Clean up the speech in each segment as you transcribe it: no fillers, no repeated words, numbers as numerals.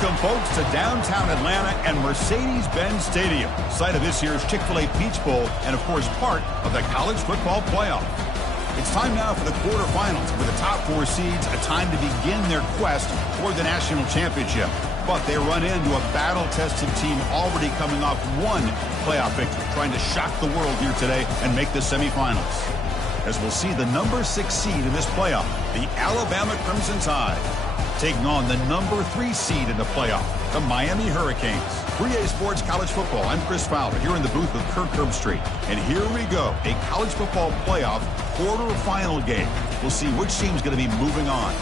Welcome, folks, to downtown Atlanta and Mercedes-Benz Stadium, site of this year's Chick-fil-A Peach Bowl and, of course, part of the college football playoff. It's time now for the quarterfinals, with the top 4 seeds a time to begin their quest toward the national championship. But they run into a battle-tested team already coming off one playoff victory, trying to shock the world here today and make the semifinals. As we'll see the number 6 seed in this playoff, the Alabama Crimson Tide, taking on the number 3 seed in the playoff, the Miami Hurricanes. 3A Sports College Football, I'm Chris Fowler, here in the booth with Kirk Herbstreit. And here we go, a college football playoff quarterfinal game. We'll see which team's going to be moving on.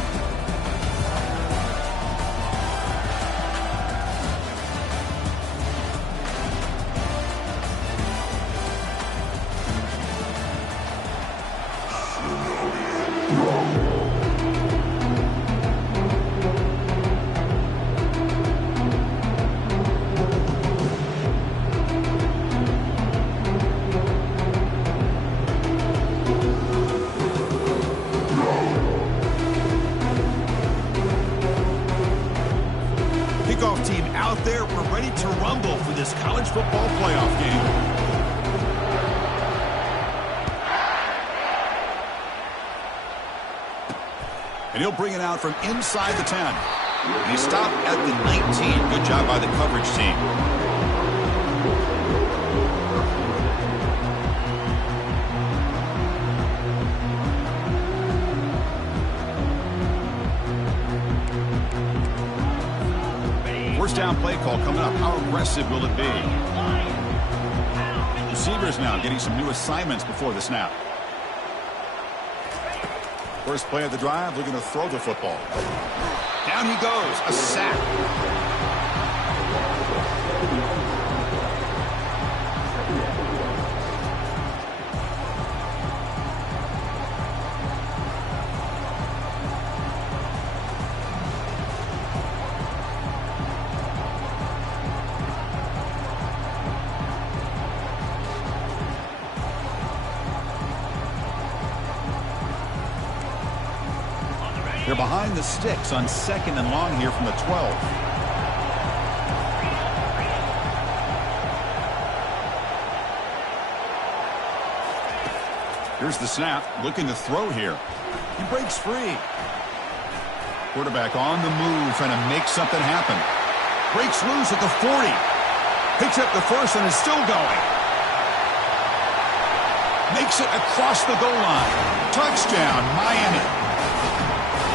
Team out there, we're ready to rumble for this college football playoff game. And he'll bring it out from inside the 10. And he stopped at the 19. Good job by the coverage team. First down play call coming up. How aggressive will it be? Receivers now getting some new assignments before the snap. First play of the drive, looking to throw the football. Down he goes. A sack. They're behind the sticks on 2nd and long here from the 12. Here's the snap, looking to throw here. He breaks free. Quarterback on the move, trying to make something happen. Breaks loose at the 40. Picks up the first and is still going. Makes it across the goal line. Touchdown, Miami.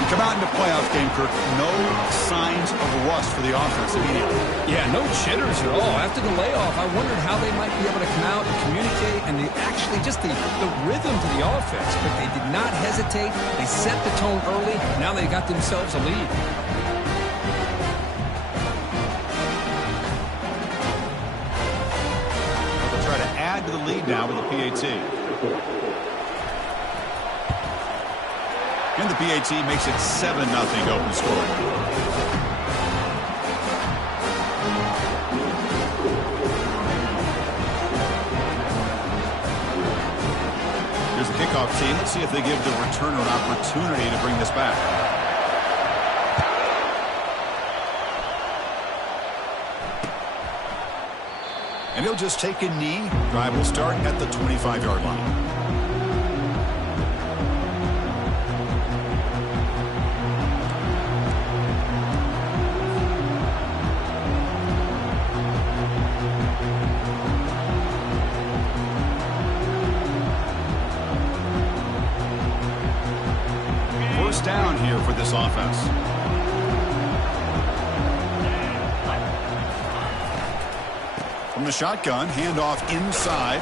Come out in the playoff game, Kirk. No signs of rust for the offense immediately. Yeah, no jitters at all. After the layoff, I wondered how they might be able to come out and communicate and actually just the rhythm to the offense. But they did not hesitate. They set the tone early. Now they got themselves a lead. They'll try to add to the lead now with the PAT. And the PAT makes it 7-0 open scoring. Here's the kickoff team. Let's see if they give the returner an opportunity to bring this back. And he'll just take a knee. Drive will start at the 25-yard line. Down here for this offense. From the shotgun, handoff inside.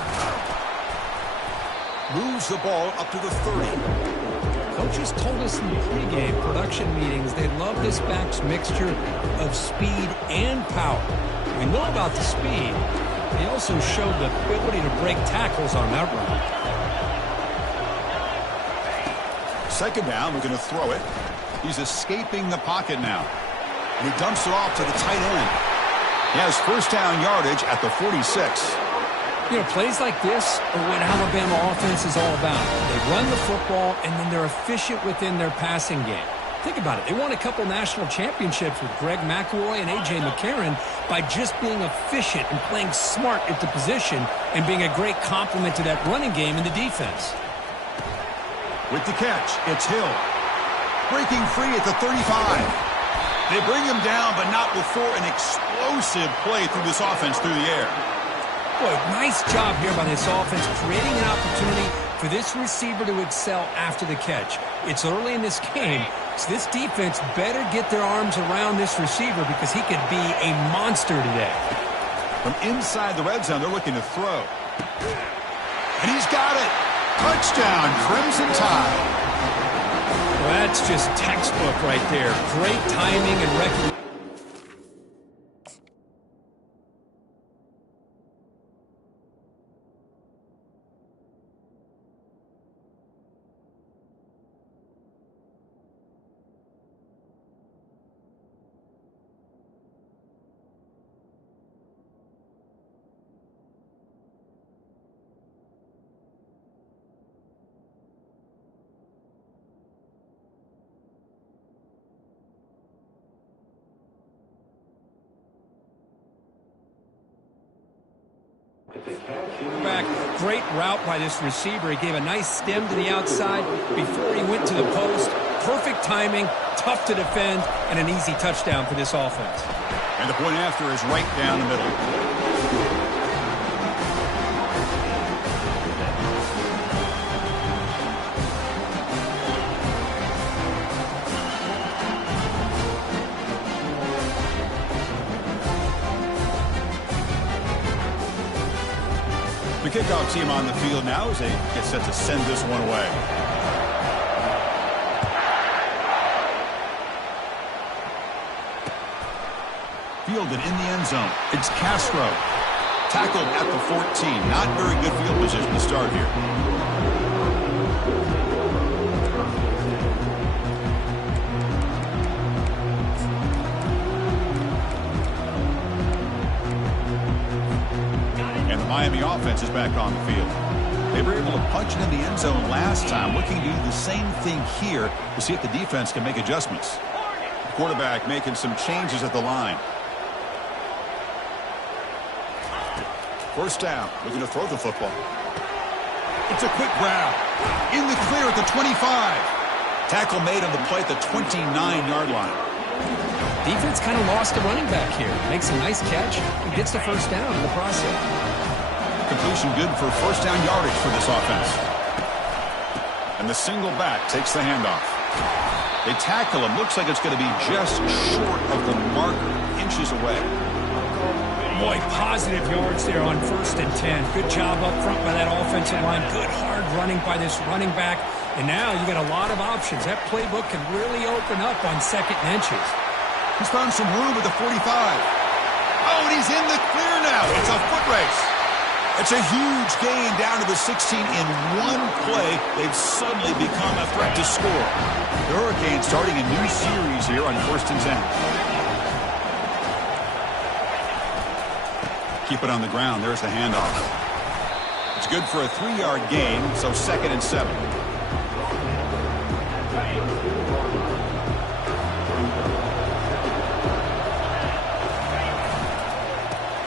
Moves the ball up to the 30. Coaches told us in the pregame production meetings they love this back's mixture of speed and power. We know about the speed. They also showed the ability to break tackles on that run. Second down, we're going to throw it. He's escaping the pocket now. And he dumps it off to the tight end. He has first down yardage at the 46. You know, plays like this are what Alabama offense is all about. They run the football, and then they're efficient within their passing game. Think about it. They won a couple national championships with Greg McElroy and A.J. McCarron by just being efficient and playing smart at the position and being a great complement to that running game in the defense. With the catch, it's Hill. Breaking free at the 35. They bring him down, but not before an explosive play through this offense through the air. Boy, nice job here by this offense, creating an opportunity for this receiver to excel after the catch. It's early in this game, so this defense better get their arms around this receiver because he could be a monster today. From inside the red zone, they're looking to throw. And he's got it. Touchdown, Crimson Tide. Well, that's just textbook right there. Great timing and recognition. Back, great route by this receiver. He gave a nice stem to the outside before he went to the post. Perfect timing, tough to defend, and an easy touchdown for this offense. And the point after is right down the middle. The kickoff team on the field now as they get set to send this one away. Fielded in the end zone. It's Castro. Tackled at the 14. Not very good field position to start here. Miami offense is back on the field. They were able to punch it in the end zone last time, looking to do the same thing here to see if the defense can make adjustments. The quarterback making some changes at the line. First down, looking to throw the football. It's a quick grab. In the clear at the 25. Tackle made on the play at the 29-yard line. Defense kind of lost a running back here. Makes a nice catch and gets the first down in the process. Completion good for first down yardage for this offense. And the single back takes the handoff. They tackle him. Looks like it's going to be just short of the marker, inches away. Boy, positive yards there on 1st and 10. Good job up front by that offensive line. Good hard running by this running back. And now you got a lot of options. That playbook can really open up on 2nd and inches. He's found some room at the 45. Oh, and he's in the clear now. It's a foot race. It's a huge gain down to the 16 in one play. They've suddenly become a threat to score. The Hurricanes starting a new series here on 1st and 10. Keep it on the ground. There's the handoff. It's good for a 3-yard gain, so 2nd and 7.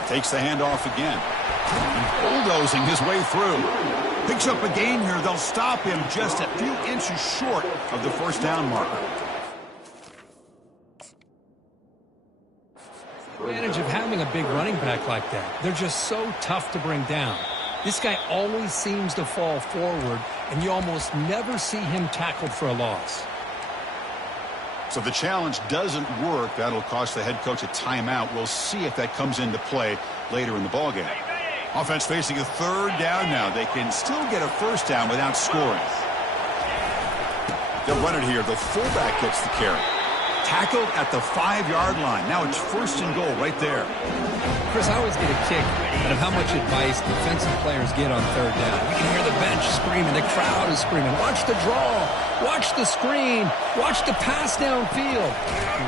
Takes the handoff again. And bulldozing his way through. Picks up a gain here. They'll stop him just a few inches short of the first down marker. Advantage of having a big running back like that. They're just so tough to bring down. This guy always seems to fall forward, and you almost never see him tackled for a loss. So if the challenge doesn't work, that'll cost the head coach a timeout. We'll see if that comes into play later in the ballgame. Offense facing a 3rd down now. They can still get a first down without scoring. They'll run it here. The fullback gets the carry. Tackled at the 5-yard line. Now it's 1st and goal right there. Chris, I always get a kick out of how much advice defensive players get on 3rd down. You can hear the bench screaming. The crowd is screaming. Watch the draw. Watch the screen. Watch the pass downfield.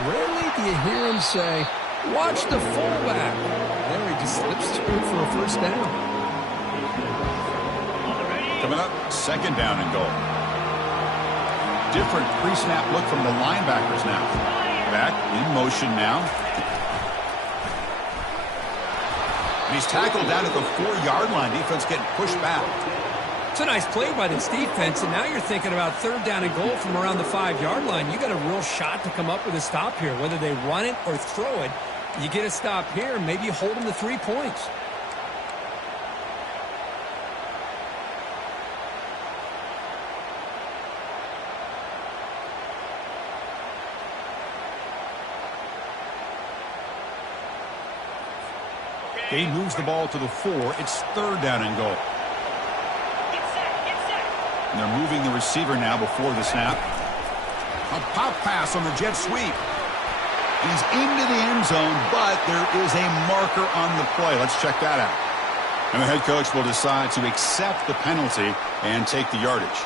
Rarely do you hear him say, watch the fullback. There he just slips through for a first down. Coming up, 2nd down and goal. different pre-snap look from the linebackers now. Back in motion now. And he's tackled down at the 4-yard line. Defense getting pushed back. It's a nice play by this defense, and now you're thinking about third down and goal from around the 5-yard line. You got a real shot to come up with a stop here. Whether they run it or throw it, you get a stop here, maybe you hold them to 3 points. He moves the ball to the 4. It's third down and goal. And they're moving the receiver now before the snap. A pop pass on the jet sweep. He's into the end zone, but there is a marker on the play. Let's check that out. And the head coach will decide to accept the penalty and take the yardage.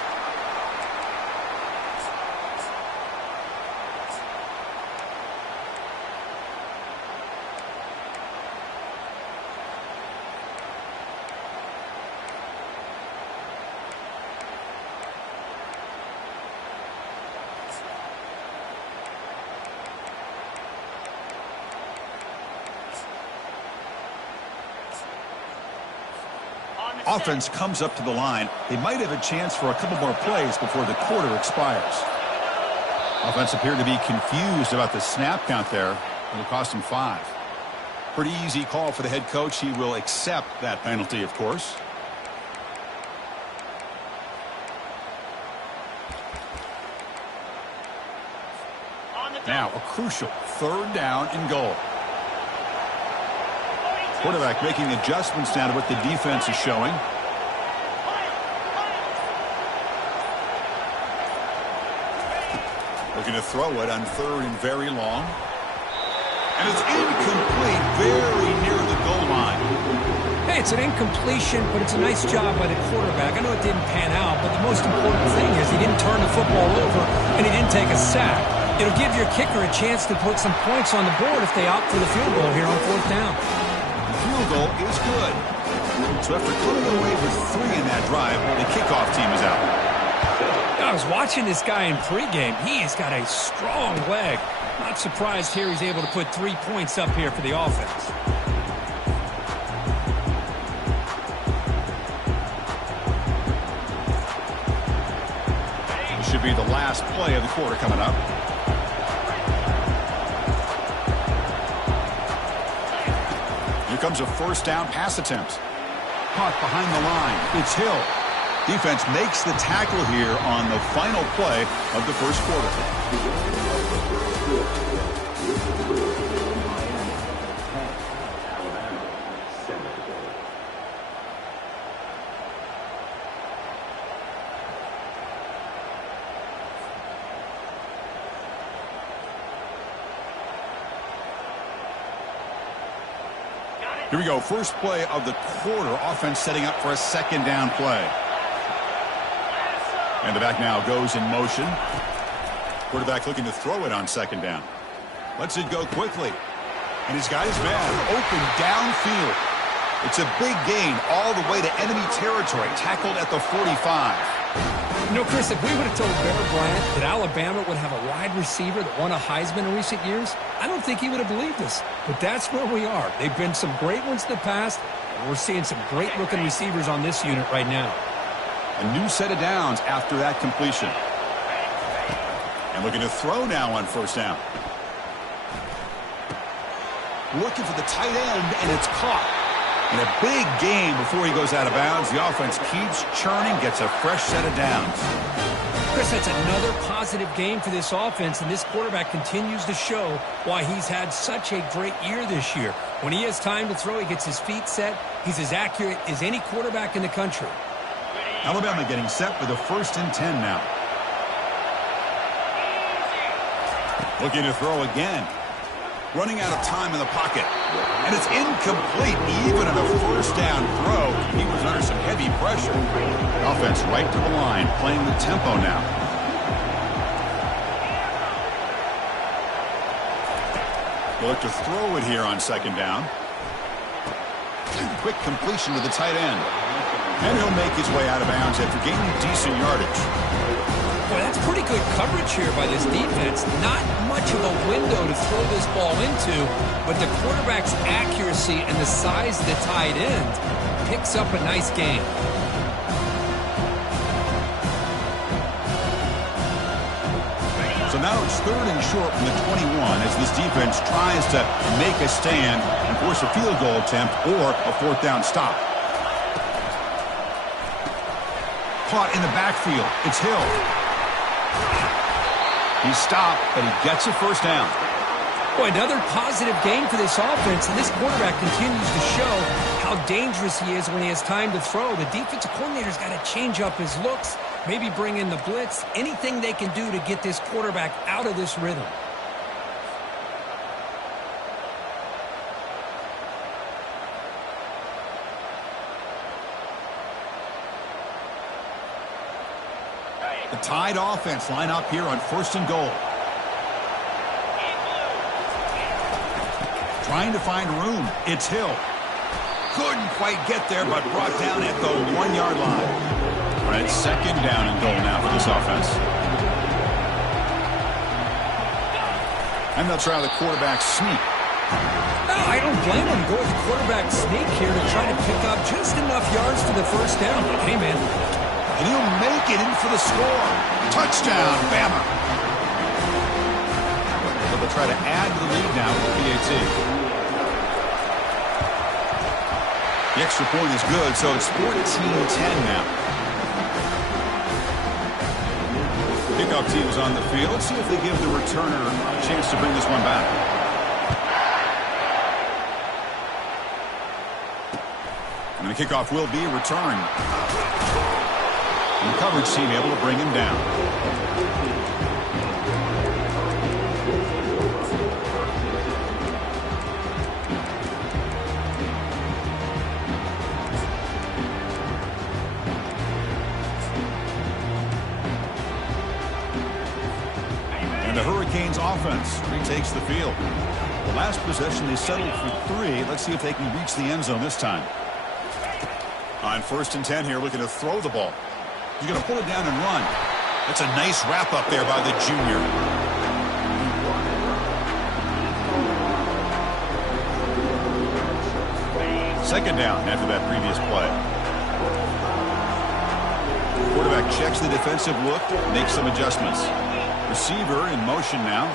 Offense comes up to the line. They might have a chance for a couple more plays before the quarter expires. Offense appeared to be confused about the snap count there. It'll cost him 5. Pretty easy call for the head coach. He will accept that penalty, of course. Now a crucial third down and goal. Quarterback making adjustments now to what the defense is showing. Looking to throw it on third and very long. And it's incomplete, very near the goal line. Hey, it's an incompletion, but it's a nice job by the quarterback. I know it didn't pan out, but the most important thing is he didn't turn the football over and he didn't take a sack. It'll give your kicker a chance to put some points on the board if they opt for the field goal here on fourth down. Field goal is good. So after coming away with 3 in that drive, the kickoff team is out. I was watching this guy in pregame. He has got a strong leg. Not surprised here he's able to put 3 points up here for the offense. This should be the last play of the quarter coming up. Comes a first down pass attempt. Caught behind the line. It's Hill. Defense makes the tackle here on the final play of the first quarter. Here we go. First play of the quarter. Offense setting up for a second down play. And the back now goes in motion. Quarterback looking to throw it on second down. Lets it go quickly. And he's got his man open downfield. It's a big gain all the way to enemy territory. Tackled at the 45. You know, Chris, if we would have told Bear Bryant that Alabama would have a wide receiver that won a Heisman in recent years, I don't think he would have believed us. But that's where we are. They've been some great ones in the past, and we're seeing some great-looking receivers on this unit right now. A new set of downs after that completion. And looking to throw now on first down. Looking for the tight end, and it's caught. And a big gain before he goes out of bounds. The offense keeps churning, gets a fresh set of downs. Chris, that's another positive game for this offense, and this quarterback continues to show why he's had such a great year this year. When he has time to throw, he gets his feet set. He's as accurate as any quarterback in the country. Alabama getting set for the 1st and 10 now. Looking to throw again. Running out of time in the pocket. And it's incomplete. Even on a first down throw, he was under some heavy pressure. Offense right to the line, playing the tempo now. He'll look to throw it here on second down. Quick completion to the tight end. And he'll make his way out of bounds after gaining decent yardage. Boy, that's pretty good coverage here by this defense. Not much of a window to throw this ball into, but the quarterback's accuracy and the size of the tight end picks up a nice gain. So now it's 3rd and short from the 21 as this defense tries to make a stand and force a field goal attempt or a 4th down stop. Caught in the backfield. It's Hill. He's stopped, but he gets a 1st down. Boy, another positive game for this offense, and this quarterback continues to show how dangerous he is when he has time to throw. The defensive coordinator's got to change up his looks, maybe bring in the blitz, anything they can do to get this quarterback out of this rhythm. The Tide offense line up here on 1st and goal. Trying to find room. It's Hill. Couldn't quite get there, but brought down at the 1-yard line. Right, 2nd down and goal now for this offense. And they'll try the quarterback sneak. No, I don't blame him. Go with the quarterback sneak here to try to pick up just enough yards for the 1st down. Hey, man. And he'll make it in for the score. Touchdown, Bama. So they'll try to add to the lead now with the PAT. The extra point is good, so it's 14-10 now. Kickoff team is on the field. Let's see if they give the returner a chance to bring this one back. And the kickoff will be returned. And the coverage team able to bring him down. And the Hurricanes offense retakes the field. The last possession they settled for 3. Let's see if they can reach the end zone this time. On 1st and 10 here, looking to throw the ball. He's going to pull it down and run. That's a nice wrap up there by the junior. Second down after that previous play. Quarterback checks the defensive look, makes some adjustments. Receiver in motion now.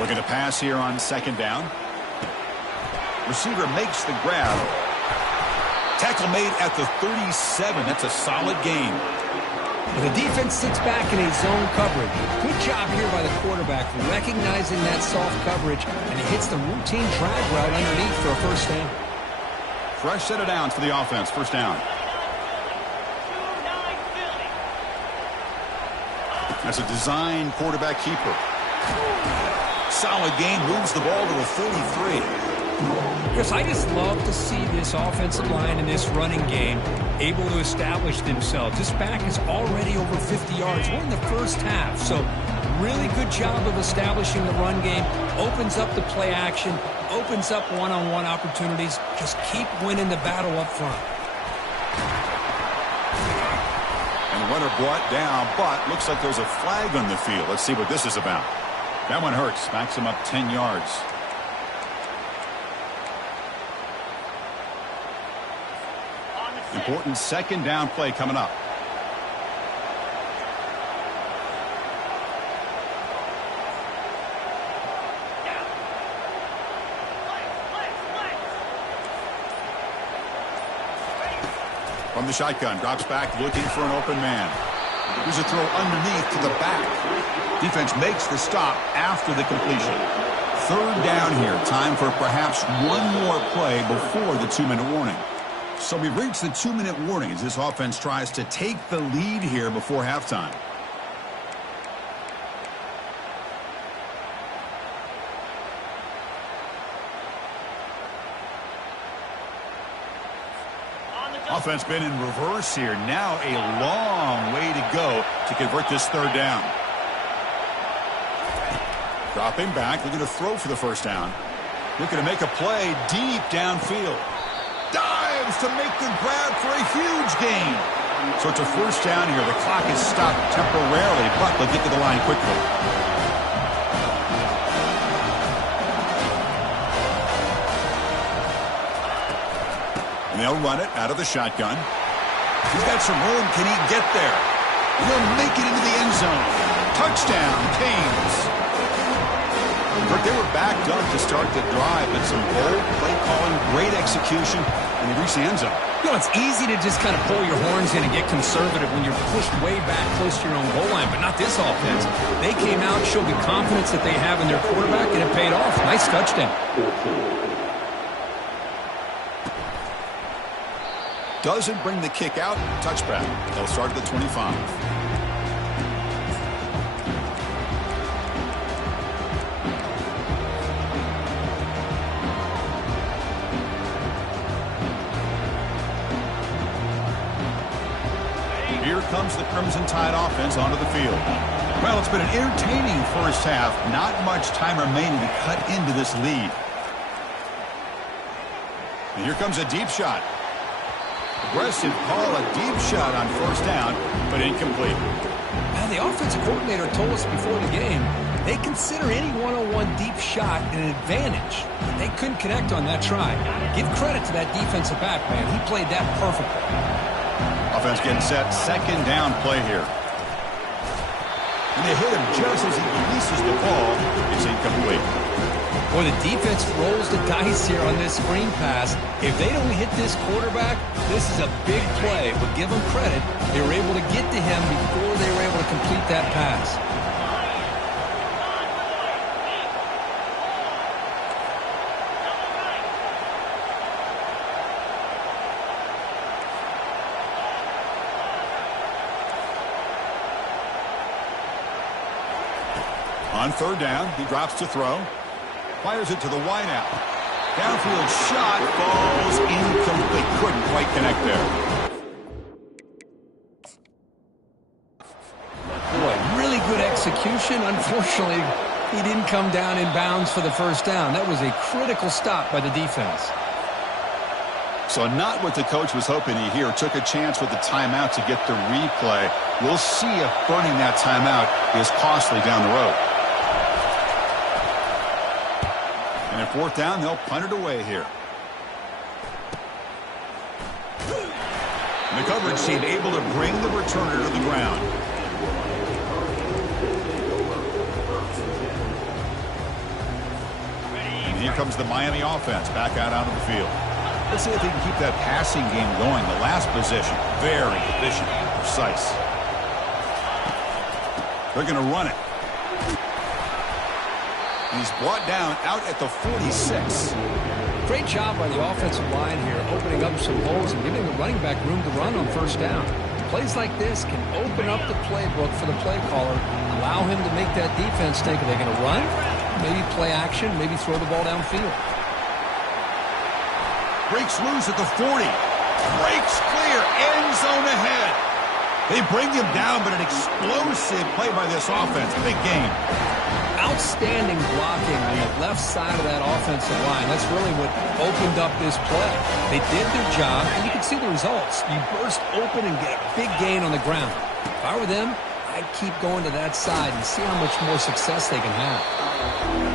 Looking to pass here on 2nd down. Receiver makes the grab. Tackle made at the 37. That's a solid gain. The defense sits back in a zone coverage. Good job here by the quarterback recognizing that soft coverage, and he hits the routine drag route underneath for a 1st down. Fresh set of downs for the offense. 1st down. That's a design quarterback keeper. Solid gain, moves the ball to a 43. Chris, I just love to see this offensive line in this running game able to establish themselves. This back is already over 50 yards. We're in the 1st half, so really good job of establishing the run game. Opens up the play action, opens up one-on-one opportunities. Just keep winning the battle up front. And the runner brought down, but looks like there's a flag on the field. Let's see what this is about. That one hurts. Backs him up 10 yards. Important 2nd down play coming up. From the shotgun, drops back, looking for an open man. Here's a throw underneath to the back. Defense makes the stop after the completion. 3rd down here. Time for perhaps one more play before the 2-minute warning. So we've reached the 2-minute warning as this offense tries to take the lead here before halftime. Offense been in reverse here. Now a long way to go to convert this 3rd down. Dropping back, looking to throw for the 1st down. Looking to make a play deep downfield. Dive! drives to make the grab for a huge gain. So it's a first down here. The clock is stopped temporarily, but they'll get to the line quickly. And they'll run it out of the shotgun. He's got some room. Can he get there? He'll make it into the end zone. Touchdown, Canes. They were backed up to start the drive, but some bold play calling, great execution, and they reached the end zone. You know, it's easy to just kind of pull your horns in and get conservative when you're pushed way back close to your own goal line, but not this offense. They came out, showed the confidence that they have in their quarterback, and it paid off. Nice touchdown. Doesn't bring the kick out. Touchback. They'll start at the 25. Here comes the Crimson Tide offense onto the field. Well, it's been an entertaining first half. Not much time remaining to cut into this lead. And here comes a deep shot. Aggressive call, a deep shot on first down, but incomplete. Now, the offensive coordinator told us before the game they consider any one-on-one deep shot an advantage. They couldn't connect on that try. Give credit to that defensive back, man. He played that perfectly. Offense getting set. Second down play here. And they hit him just as he releases the ball. It's incomplete. Boy, the defense rolls the dice here on this screen pass. If they don't hit this quarterback, this is a big play. But give them credit. They were able to get to him before they were able to complete that pass. On third down, he drops to throw. Fires it to the wideout. Downfield shot falls incomplete. Couldn't quite connect there. Boy, really good execution. Unfortunately, he didn't come down in bounds for the first down. That was a critical stop by the defense. So not what the coach was hoping to hear. Took a chance with the timeout to get the replay. We'll see if burning that timeout is costly down the road. And at fourth down, they'll punt it away here. And the coverage team able to bring the returner to the ground. And here comes the Miami offense back out onto the field. Let's see if they can keep that passing game going. The last possession, very efficient, precise. They're going to run it. He's brought down out at the 46. Great job by the offensive line here, opening up some holes and giving the running back room to run on first down. Plays like this can open up the playbook for the play caller, allow him to make that defense think, are they going to run? Maybe play action, maybe throw the ball downfield. Breaks loose at the 40. Breaks clear, end zone ahead. They bring him down, but an explosive play by this offense. Big game. Outstanding blocking on the left side of that offensive line. That's really what opened up this play. They did their job, and you can see the results. You burst open and get a big gain on the ground. If I were them, I'd keep going to that side and see how much more success they can have.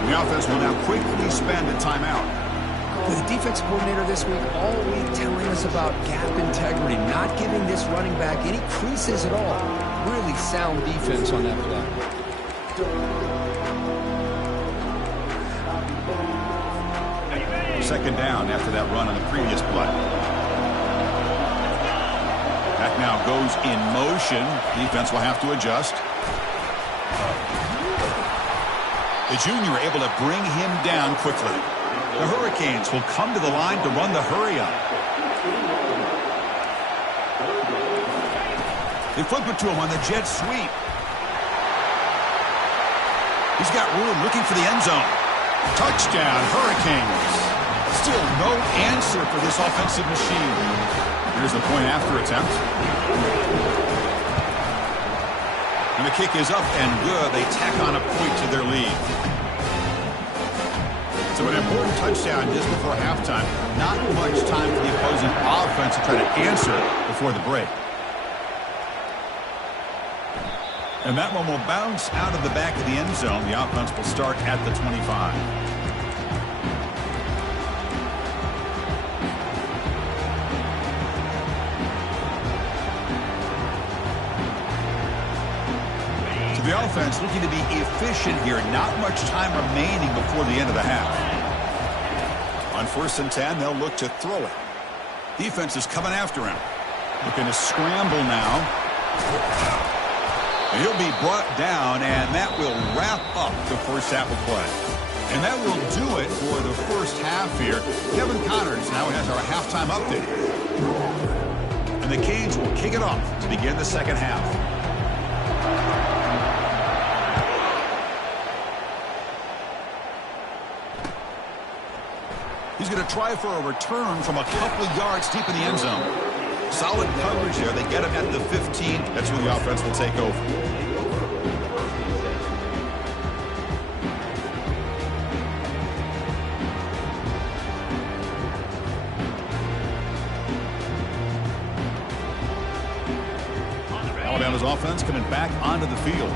The offense will now quickly spend a timeout. With the defense coordinator this week all week telling us about gap integrity, not giving this running back any creases at all. Really sound defense on that play. Second down after that run on the previous play. That now goes in motion. Defense will have to adjust. The junior able to bring him down quickly. The Hurricanes will come to the line to run the hurry-up. They flip it to him on the jet sweep. He's got room looking for the end zone. Touchdown, Hurricanes. Still no answer for this offensive machine. Here's the point after attempt. And the kick is up and good. They tack on a point to their lead. So an important touchdown just before halftime. Not much time for the opposing offense to try to answer before the break. And that one will bounce out of the back of the end zone. The offense will start at the 25. So the offense looking to be efficient here. Not much time remaining before the end of the half. On 1st and 10, they'll look to throw it. Defense is coming after him. Looking to scramble now. He'll be brought down, and that will wrap up the first half of play. And that will do it for the first half here. Kevin Connors now has our halftime update. And the Canes will kick it off to begin the second half. He's going to try for a return from a couple of yards deep in the end zone. Solid coverage there. They get him at the 15. That's where the offense will take over. Alabama's offense coming back onto the field.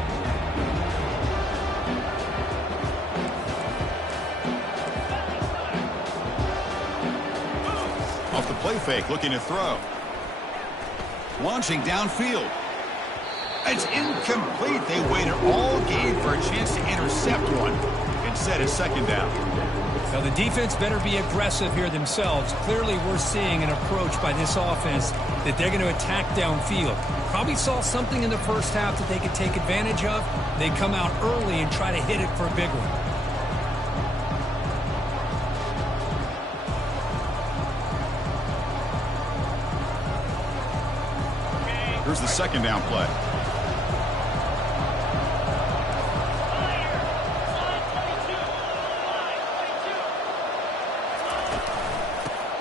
Off the play fake, looking to throw. Launching downfield. It's incomplete. They waited all game for a chance to intercept one. Instead, it's second down. Now the defense better be aggressive here themselves. Clearly, we're seeing an approach by this offense that they're going to attack downfield. Probably saw something in the first half that they could take advantage of. They come out early and try to hit it for a big one. Here's the second down play.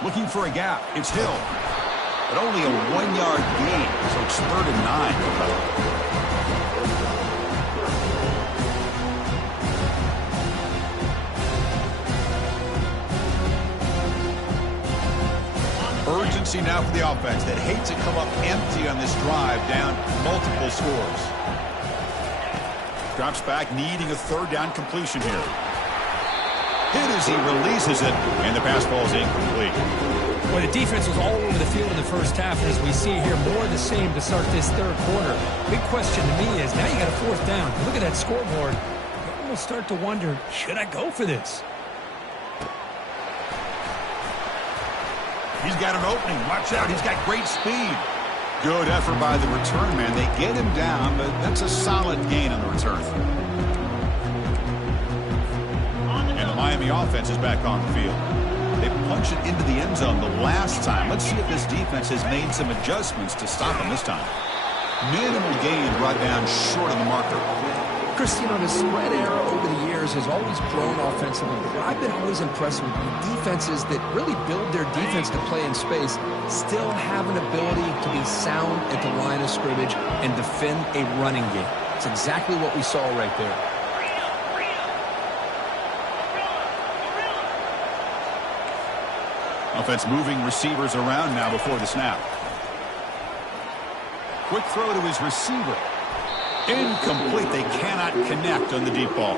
Looking for a gap. It's Hill. But only a 1-yard gain, so it's 3rd and 9. Urgency now for the offense that hates to come up empty on this drive, down multiple scores. Drops back, needing a 3rd down completion here. Hit as he releases it, and the pass ball is incomplete. Well, the defense was all over the field in the first half, and as we see here, more of the same to start this third quarter. Big question to me is, now you got a 4th down. Look at that scoreboard. You almost start to wonder, should I go for this? He's got an opening. Watch out. He's got great speed. Good effort by the return man. They get him down, but that's a solid gain on the return. And the Miami offense is back on the field. They punched it into the end zone the last time. Let's see if this defense has made some adjustments to stop him this time. Minimal gain brought down short of the marker. Chris, you know, the spread era over the years has always grown offensively. But I've been always impressed with defenses that really build their defense to play in space, still have an ability to be sound at the line of scrimmage and defend a running game. It's exactly what we saw right there. Offense moving receivers around now before the snap. Quick throw to his receiver. Incomplete. They cannot connect on the deep ball.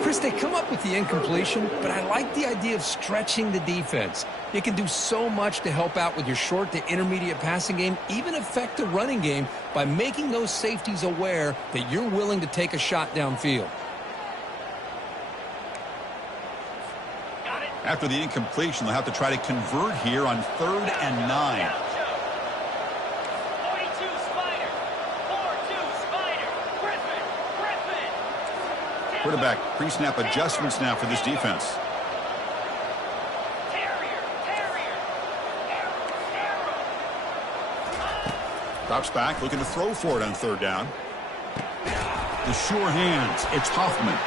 Chris, they come up with the incompletion, but I like the idea of stretching the defense. You can do so much to help out with your short to intermediate passing game, even affect the running game by making those safeties aware that you're willing to take a shot downfield. After the incompletion, they'll have to try to convert here on 3rd and 9. Quarterback pre-snap adjustments now for this defense. Drops back, looking to throw for it on 3rd down. The sure hands. It's Hoffman.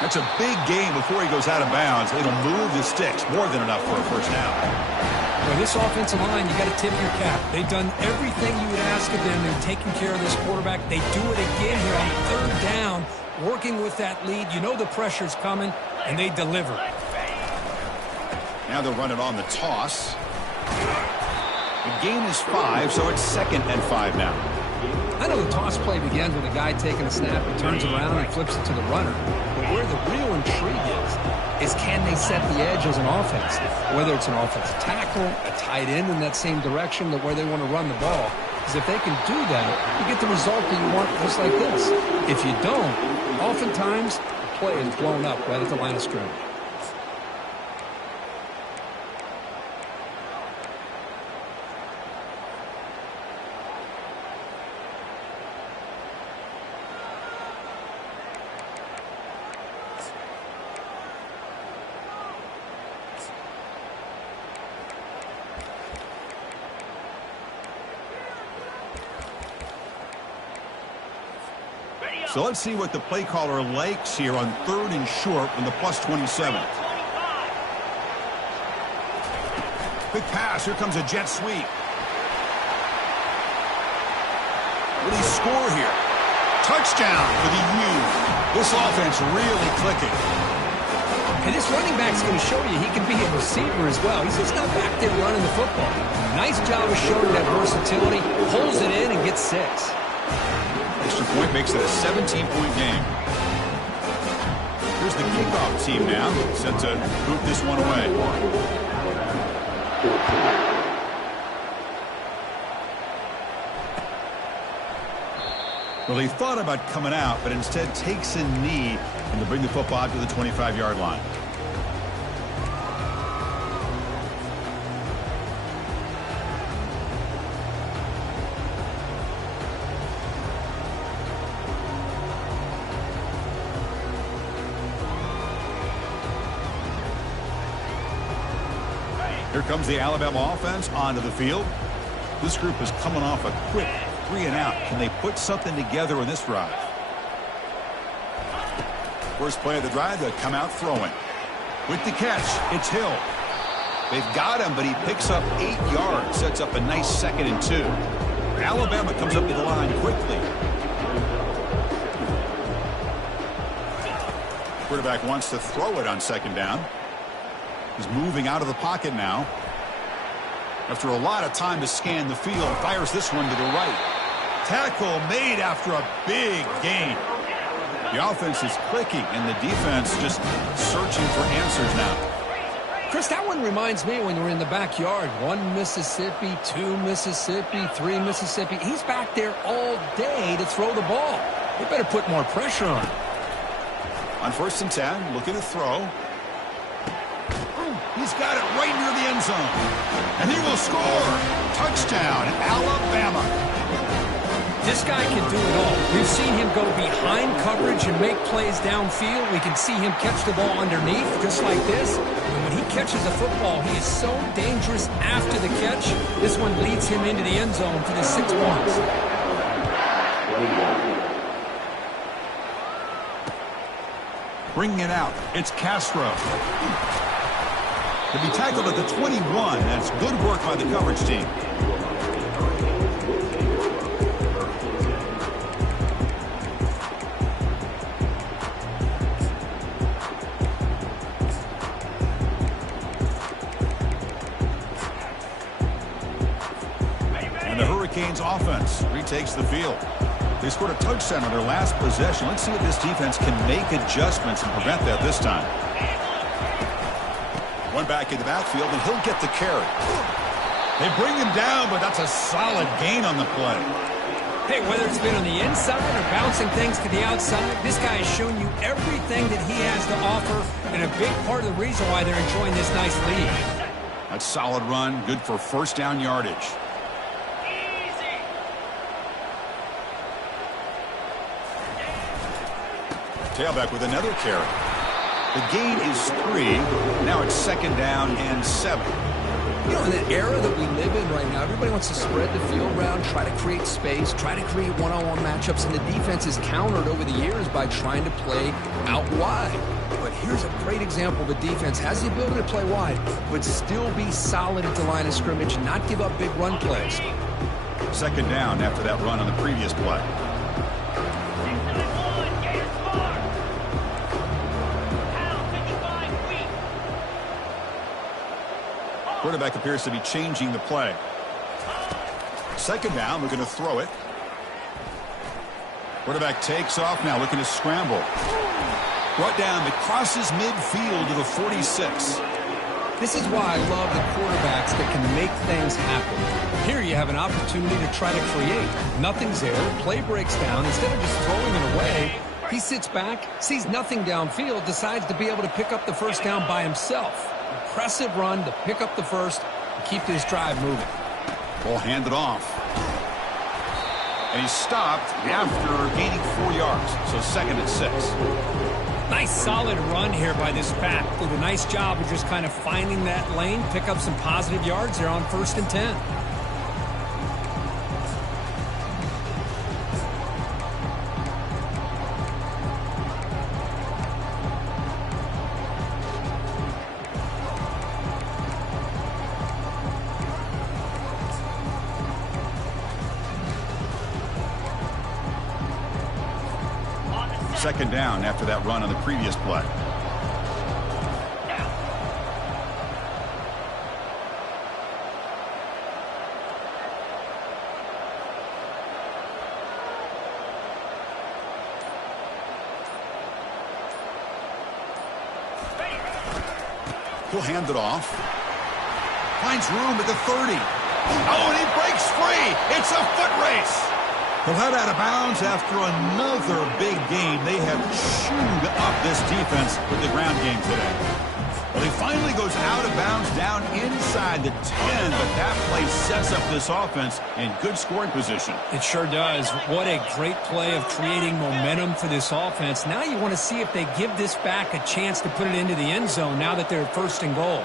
That's a big gain before he goes out of bounds. It'll move the sticks. More than enough for a 1st down. Well, this offensive line, you got to tip your cap. They've done everything you would ask of them. They're taking care of this quarterback. They do it again here on third down, working with that lead. You know the pressure's coming, and they deliver. Now they'll run it on the toss. The gain is 5, so it's 2nd and 5 now. I know the toss play begins with a guy taking a snap, he turns around and flips it to the runner. But where the real intrigue is can they set the edge as an offense? Whether it's an offensive tackle, a tight end in that same direction that where they want to run the ball. Because if they can do that, you get the result that you want just like this. If you don't, oftentimes the play is blown up right at the line of scrimmage. So let's see what the play caller likes here on 3rd and short from the +27. Quick pass. Here comes a jet sweep. Will he score here? Touchdown for the U. This offense really clicking. And this running back's going to show you he can be a receiver as well. He's just not back there running the football. Nice job of showing that versatility. Pulls it in and gets 6. Extra point makes it a 17-point game. Here's the kickoff team now, set to boot this one away. Well, he thought about coming out, but instead takes a knee and to bring the football out to the 25-yard line. Here comes the Alabama offense onto the field. This group is coming off a quick 3-and-out. Can they put something together in this drive? First play of the drive, they'll come out throwing. With the catch, it's Hill. They've got him, but he picks up 8 yards, sets up a nice 2nd and 2. Alabama comes up to the line quickly. Quarterback wants to throw it on 2nd down. He's moving out of the pocket now. After a lot of time to scan the field, fires this one to the right. Tackle made after a big gain. The offense is clicking, and the defense just searching for answers now. Chris, that one reminds me when we're in the backyard. 1 Mississippi, 2 Mississippi, 3 Mississippi. He's back there all day to throw the ball. They better put more pressure on him. On 1st and 10, looking to throw. He's got it right near the end zone. And he will score. Touchdown, Alabama. This guy can do it all. We've seen him go behind coverage and make plays downfield. We can see him catch the ball underneath just like this. And when he catches the football, he is so dangerous after the catch. This one leads him into the end zone for the 6 points. Bringing it out, it's Castro. To be tackled at the 21. That's good work by the coverage team. And the Hurricanes offense retakes the field. They scored a touchdown on their last possession. Let's see if this defense can make adjustments and prevent that this time. One back in the backfield, and he'll get the carry. They bring him down, but that's a solid gain on the play. Hey, whether it's been on the inside or bouncing things to the outside, this guy has shown you everything that he has to offer, and a big part of the reason why they're enjoying this nice lead. That's solid run, good for 1st down yardage. Tailback with another carry. The gain is 3. Now it's 2nd down and 7. You know, in the era that we live in right now, everybody wants to spread the field around, try to create space, try to create one-on-one matchups, and the defense is countered over the years by trying to play out wide. But here's a great example. The defense has the ability to play wide, but still be solid at the line of scrimmage, not give up big run plays. Second down after that run on the previous play. Quarterback appears to be changing the play. Second down, looking to throw it. Quarterback takes off now, looking to scramble. Brought down, it crosses midfield to the 46. This is why I love the quarterbacks that can make things happen. Here you have an opportunity to try to create. Nothing's there, play breaks down. Instead of just throwing it away, he sits back, sees nothing downfield, decides to be able to pick up the first down by himself. Impressive run to pick up the first and keep this drive moving. Ball handed off. And he's stopped after gaining 4 yards. So 2nd and 6. Nice solid run here by this back. Did a nice job of just kind of finding that lane, pick up some positive yards there on 1st and 10. Second down after that run on the previous play. He'll hand it off. Finds room at the 30. Oh, and he breaks free. It's a foot race. They'll head out of bounds after another big game. They have chewed up this defense with the ground game today. Well, he finally goes out of bounds down inside the 10, but that play sets up this offense in good scoring position. It sure does. What a great play of creating momentum for this offense. Now you want to see if they give this back a chance to put it into the end zone now that they're 1st and goal.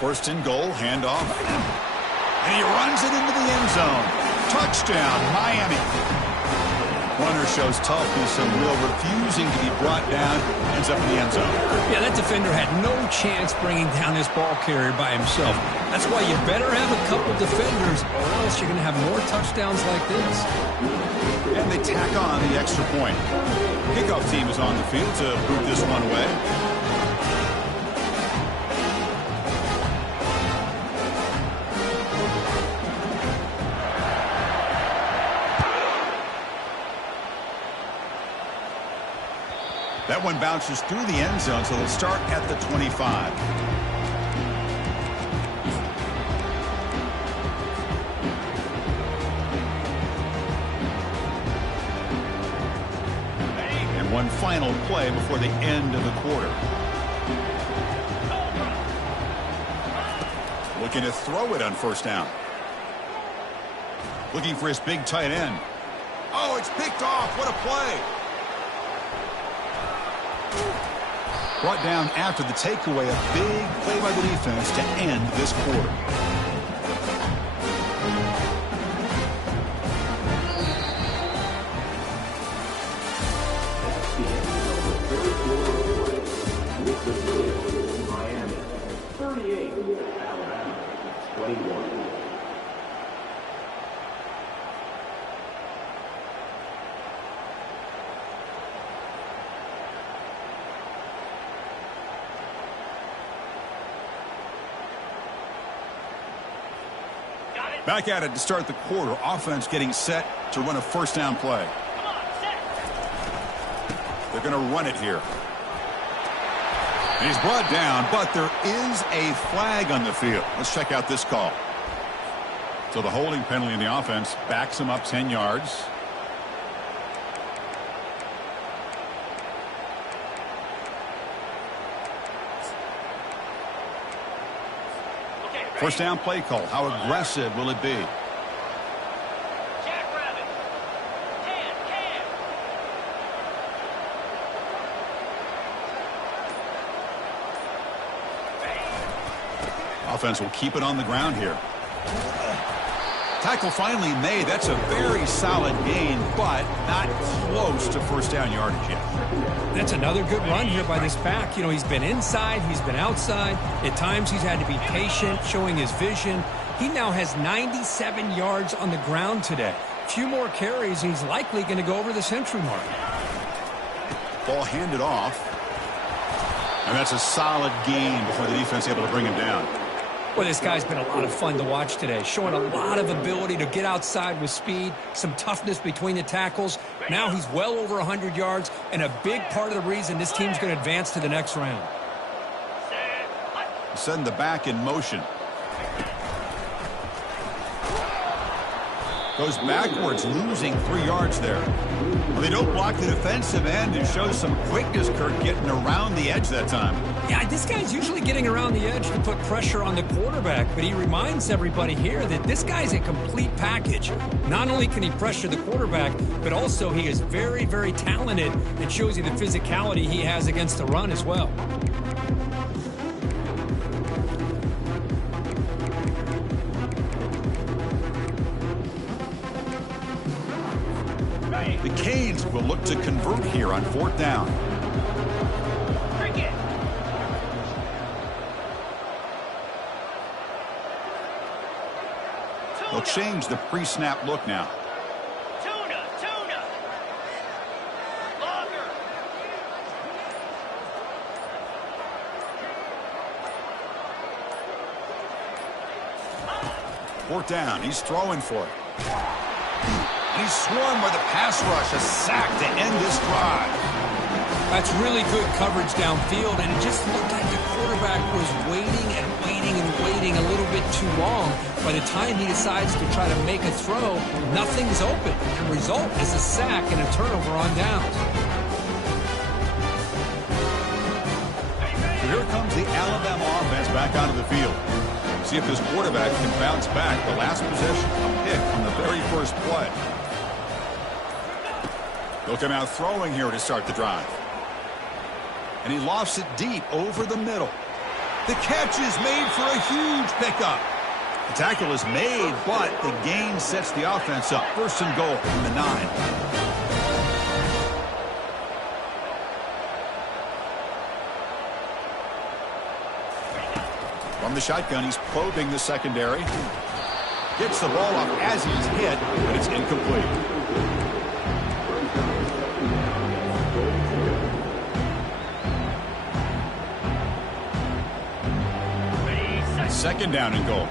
First and goal, handoff. And he runs it into the end zone. Touchdown, Miami. Runner shows toughness and will, refusing to be brought down, ends up in the end zone. Yeah, that defender had no chance bringing down this ball carrier by himself. That's why you better have a couple defenders, or else you're going to have more touchdowns like this. And they tack on the extra point. Kickoff team is on the field to boot this one away. That one bounces through the end zone, so they'll start at the 25. And one final play before the end of the quarter. Looking to throw it on 1st down. Looking for his big tight end. Oh, it's picked off. What a play. Brought down after the takeaway, a big play by the defense to end this quarter. Miami 38, Alabama 21. Back at it to start the quarter. Offense getting set to run a 1st down play. They're going to run it here. And he's brought down, but there is a flag on the field. Let's check out this call. So the holding penalty in the offense backs him up 10 yards. First down play call. How aggressive will it be? Offense will keep it on the ground here. Tackle finally made. That's a very solid gain, but not close to first down yardage yet. That's another good run here by this back. You know, he's been inside, he's been outside. At times he's had to be patient, showing his vision. He now has 97 yards on the ground today. A few more carries, and he's likely going to go over the century mark. Ball handed off. And that's a solid gain before the defense able to bring him down. Well, this guy's been a lot of fun to watch today, showing a lot of ability to get outside with speed, some toughness between the tackles. Now he's well over 100 yards, and a big part of the reason this team's going to advance to the next round. Send the back in motion. Goes backwards, losing 3 yards there. Well, they don't block the defensive end and shows some quickness, Kirk, getting around the edge that time. Yeah, this guy's usually getting around the edge to put pressure on the quarterback, but he reminds everybody here that this guy's a complete package. Not only can he pressure the quarterback, but also he is very, very talented and shows you the physicality he has against the run as well. The Canes will look to convert here on 4th down. They'll change the pre-snap look now. Tuna. Longer. 4th down. He's throwing for it. He's swarmed with a pass rush, a sack to end this drive. That's really good coverage downfield, and it just looked like the quarterback was waiting and waiting a little bit too long. By the time he decides to try to make a throw, nothing's open. The result is a sack and a turnover on downs. So here comes the Alabama offense back onto the field. See if this quarterback can bounce back. The last possession, a pick on the very first play. They'll come out throwing here to start the drive. And he lofts it deep over the middle. The catch is made for a huge pickup. The tackle is made, but the gain sets the offense up. 1st and goal from the 9. From the shotgun, he's probing the secondary. Gets the ball up as he's hit, but it's incomplete. Second down and goal.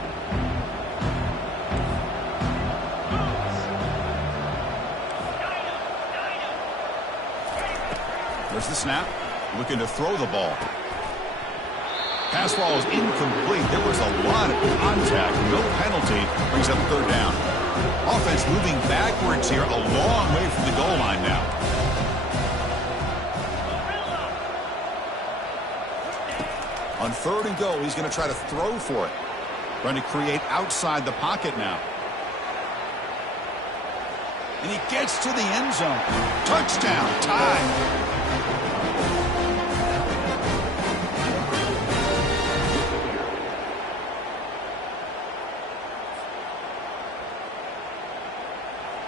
There's the snap. Looking to throw the ball. Pass ball is incomplete. There was a lot of contact. No penalty. Brings up 3rd down. Offense moving backwards here. A long way from the goal line now. On 3rd and goal, he's going to try to throw for it. Trying to create outside the pocket now. And he gets to the end zone. Touchdown, tie.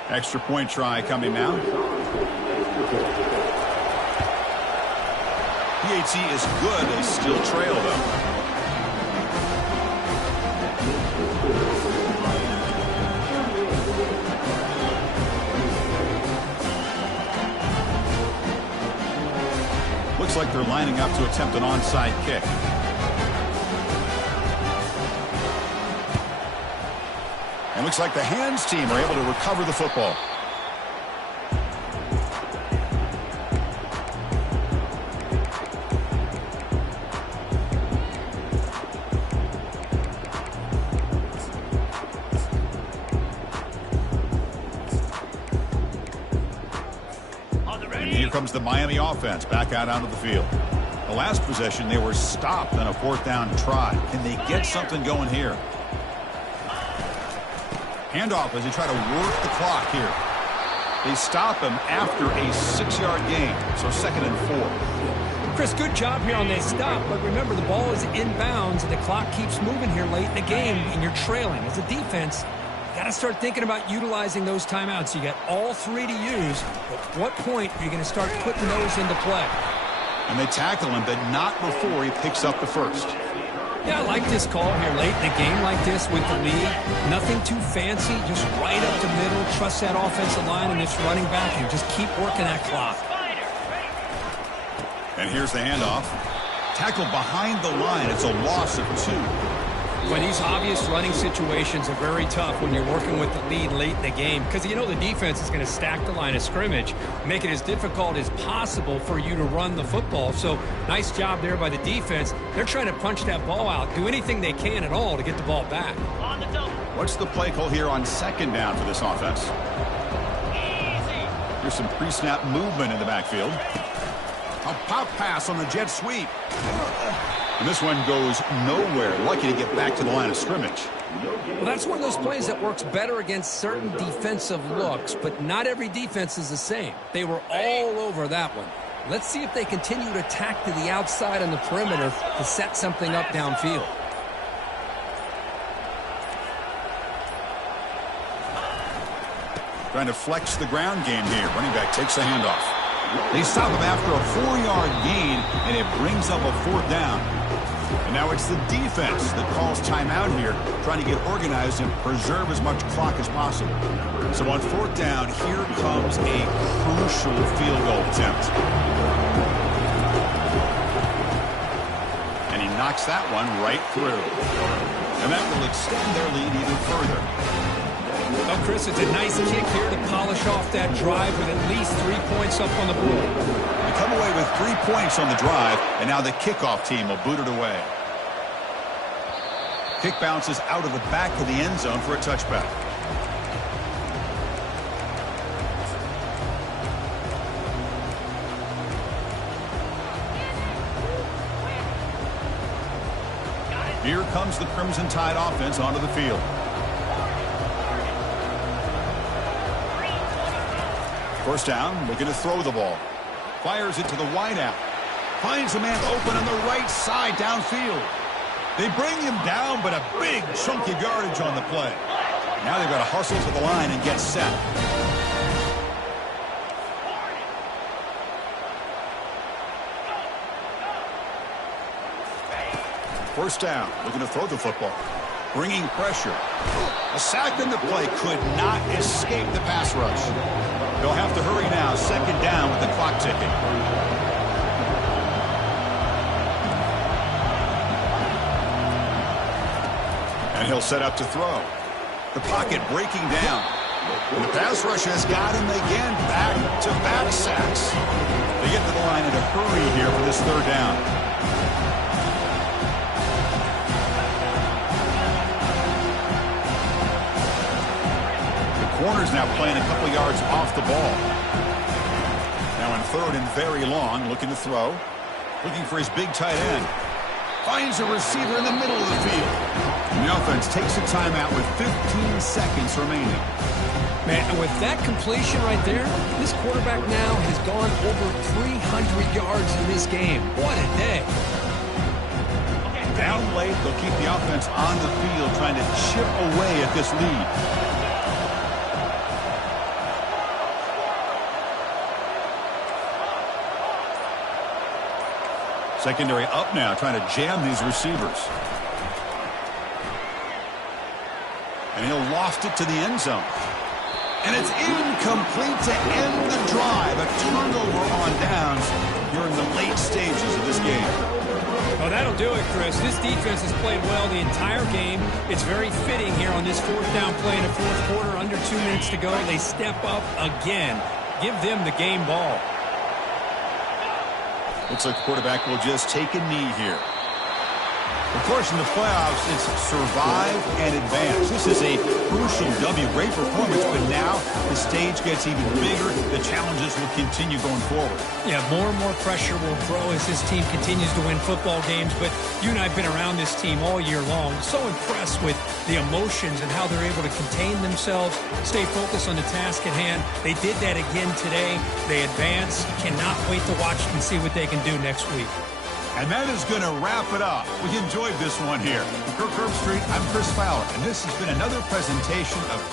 Extra point try coming now. PAT is good. They still trail, though. Looks like they're lining up to attempt an onside kick. And looks like the hands team are able to recover the football. And here comes the Miami offense back out onto the field. The last possession, they were stopped on a 4th down try. Can they get something going here? Handoff as they try to work the clock here. They stop him after a 6-yard gain, so 2nd and 4. Chris, good job here on that stop, but remember the ball is inbounds and the clock keeps moving here late in the game and you're trailing. As a defense, you got to start thinking about utilizing those timeouts. You got all three to use, but at what point are you going to start putting those into play? And they tackle him, but not before he picks up the first. Yeah, I like this call here late in a game like this with the lead. Nothing too fancy, just right up the middle. Trust that offensive line and this running back and just keep working that clock. And here's the handoff. Tackle behind the line. It's a loss of 2. Well, these obvious running situations are very tough when you're working with the lead late in the game because you know the defense is going to stack the line of scrimmage, make it as difficult as possible for you to run the football. So nice job there by the defense. They're trying to punch that ball out, do anything they can at all to get the ball back. On the double. What's the play call here on second down for this offense? Easy. Here's some pre-snap movement in the backfield. A pop pass on the jet sweep. And this one goes nowhere. Lucky to get back to the line of scrimmage. Well, that's one of those plays that works better against certain defensive looks, but not every defense is the same. They were all over that one. Let's see if they continue to attack to the outside on the perimeter to set something up downfield. Trying to flex the ground game here. Running back takes the handoff. They stop him after a 4-yard gain, and it brings up a 4th down. And now it's the defense that calls timeout here, trying to get organized and preserve as much clock as possible. So on 4th down, here comes a crucial field goal attempt. And he knocks that one right through. And that will extend their lead even further. Well, Chris, it's a nice kick here to polish off that drive with at least 3 points up on the board. They come away with 3 points on the drive, and now the kickoff team will boot it away. Kick bounces out of the back of the end zone for a touchback. Here comes the Crimson Tide offense onto the field. First down, looking to throw the ball. Fires it to the wideout. Finds a man open on the right side downfield. They bring him down, but a big chunk of yardage on the play. Now they've got to hustle to the line and get set. First down, looking to throw the football. Bringing pressure. A sack in the play could not escape the pass rush. They'll have to hurry now. Second down with the clock ticking. And he'll set up to throw. The pocket breaking down. And the pass rush has got him again. Back-to-back sacks. They get to the line in a hurry here for this 3rd down. Corner's now playing a couple yards off the ball. Now in 3rd and very long, looking to throw. Looking for his big tight end. Finds a receiver in the middle of the field. And the offense takes a timeout with 15 seconds remaining. Man, and with that completion right there, this quarterback now has gone over 300 yards in this game. What a day. Down late, they'll keep the offense on the field trying to chip away at this lead. Secondary up now, trying to jam these receivers. And he'll loft it to the end zone. And it's incomplete to end the drive. A turnover on downs here in the late stages of this game. Oh, that'll do it, Chris. This defense has played well the entire game. It's very fitting here on this 4th down play in the 4th quarter. Under 2 minutes to go. They step up again. Give them the game ball. Looks like the quarterback will just take a knee here. Of course, in the playoffs, it's survive and advance. This is a crucial W. Great performance, but now the stage gets even bigger. The challenges will continue going forward. Yeah, more and more pressure will grow as this team continues to win football games, but you and I have been around this team all year long. So impressed with the emotions and how they're able to contain themselves, stay focused on the task at hand. They did that again today. They advance. Cannot wait to watch and see what they can do next week. And that is going to wrap it up. We enjoyed this one here. From Kirk Herbstreit, I'm Chris Fowler, and this has been another presentation of